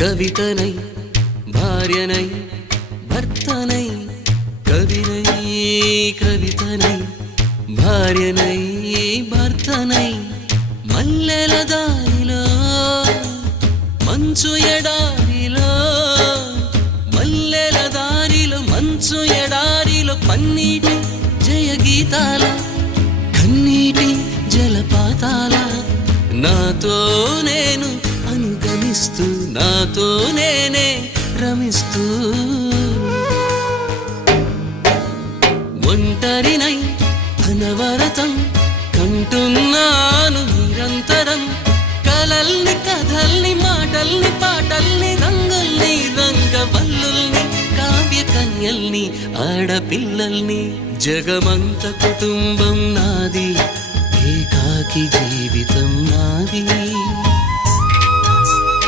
కవితనై భార్యనై భర్తనై కవినై కవితనై భార్యనై భర్తనై మల్లెల దారిలో మంచు ఎడారిలో మల్లెల దారిలో మంచు ఎడారిలో పన్నీటి జయగీతాల కన్నీటి జలపాతాల నాతో నేను అనుగమిస్తూ నాతో నేనే రమిస్తూ ఒంటరినై అనవరతం కంటున్నాను నిరంతరం కలల్ని కథల్ని మాటల్ని పాటల్ని రంగుల్ని రంగవల్లుల్ని కావ్య కన్యల్ని ఆడపిల్లల్ని జగమంత కుటుంబం నాది ఏకాకి జీవితం నాది